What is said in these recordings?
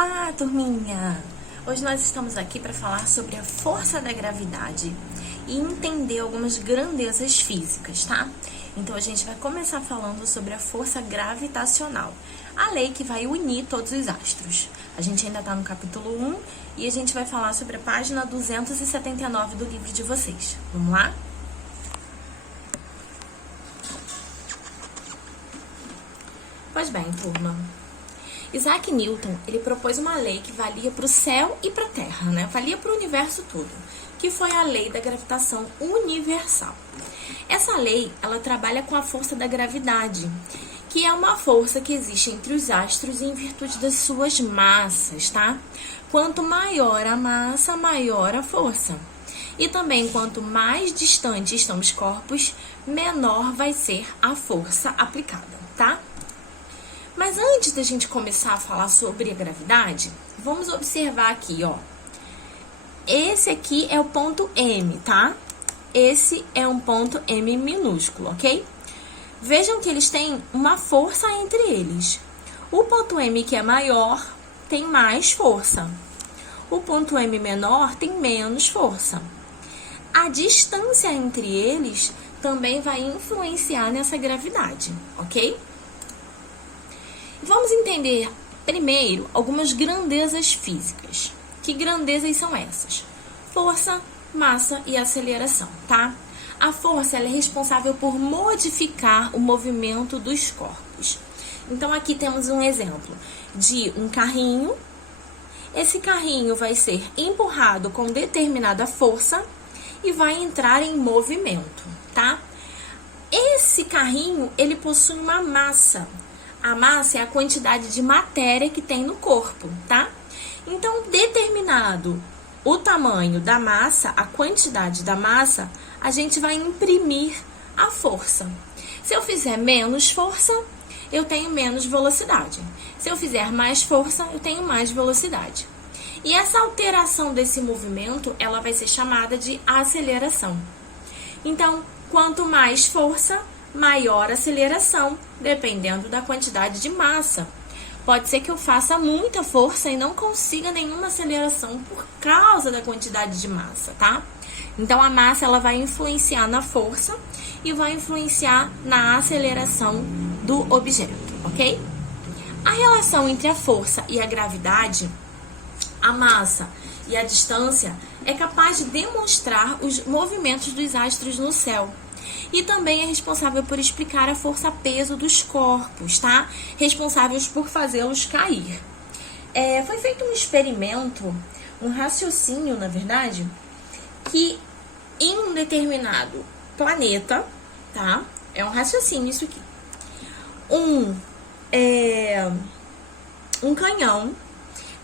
Olá, turminha! Hoje nós estamos aqui para falar sobre a força da gravidade e entender algumas grandezas físicas, tá? Então a gente vai começar falando sobre a força gravitacional, a lei que vai unir todos os astros. A gente ainda está no capítulo 1 e a gente vai falar sobre a página 279 do livro de vocês. Vamos lá? Pois bem, turma. Isaac Newton, ele propôs uma lei que valia para o céu e para a Terra, né? Valia para o universo todo, que foi a lei da gravitação universal. Essa lei, ela trabalha com a força da gravidade, que é uma força que existe entre os astros em virtude das suas massas, tá? Quanto maior a massa, maior a força. E também, quanto mais distante estão os corpos, menor vai ser a força aplicada, tá? Mas antes da gente começar a falar sobre a gravidade, vamos observar aqui, ó. Esse aqui é o ponto M, tá? Esse é um ponto M minúsculo, ok? Vejam que eles têm uma força entre eles. O ponto M, que é maior, tem mais força. O ponto M menor tem menos força. A distância entre eles também vai influenciar nessa gravidade, ok? Vamos entender primeiro algumas grandezas físicas. Que grandezas são essas? Força, massa e aceleração, tá? A força ela é responsável por modificar o movimento dos corpos. Então, aqui temos um exemplo de um carrinho. Esse carrinho vai ser empurrado com determinada força e vai entrar em movimento, tá? Esse carrinho, ele possui uma massa. A massa é a quantidade de matéria que tem no corpo, tá? Então, determinado o tamanho da massa, a quantidade da massa, a gente vai imprimir a força. Se eu fizer menos força, eu tenho menos velocidade. Se eu fizer mais força, eu tenho mais velocidade. E essa alteração desse movimento, ela vai ser chamada de aceleração. Então, quanto mais força, maior aceleração, dependendo da quantidade de massa. Pode ser que eu faça muita força e não consiga nenhuma aceleração por causa da quantidade de massa, tá? Então, a massa ela vai influenciar na força e vai influenciar na aceleração do objeto, ok? A relação entre a força e a gravidade, a massa e a distância, é capaz de demonstrar os movimentos dos astros no céu. E também é responsável por explicar a força-peso dos corpos, tá? Responsáveis por fazê-los cair. Foi feito um experimento, um raciocínio, na verdade, que em um determinado planeta, tá? É um raciocínio isso aqui. Um canhão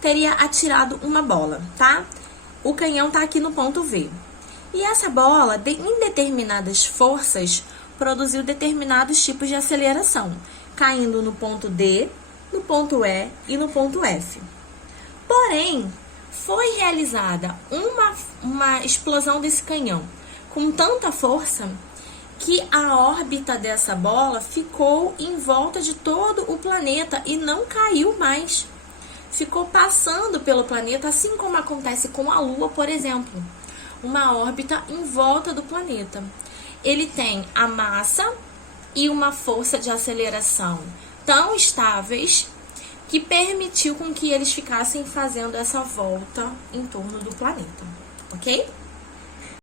teria atirado uma bola, tá? O canhão tá aqui no ponto V. E essa bola, em determinadas forças, produziu determinados tipos de aceleração, caindo no ponto D, no ponto E e no ponto F. Porém, foi realizada uma explosão desse canhão com tanta força que a órbita dessa bola ficou em volta de todo o planeta e não caiu mais. Ficou passando pelo planeta, assim como acontece com a Lua, por exemplo. Uma órbita em volta do planeta. Ele tem a massa e uma força de aceleração tão estáveis que permitiu com que eles ficassem fazendo essa volta em torno do planeta, ok?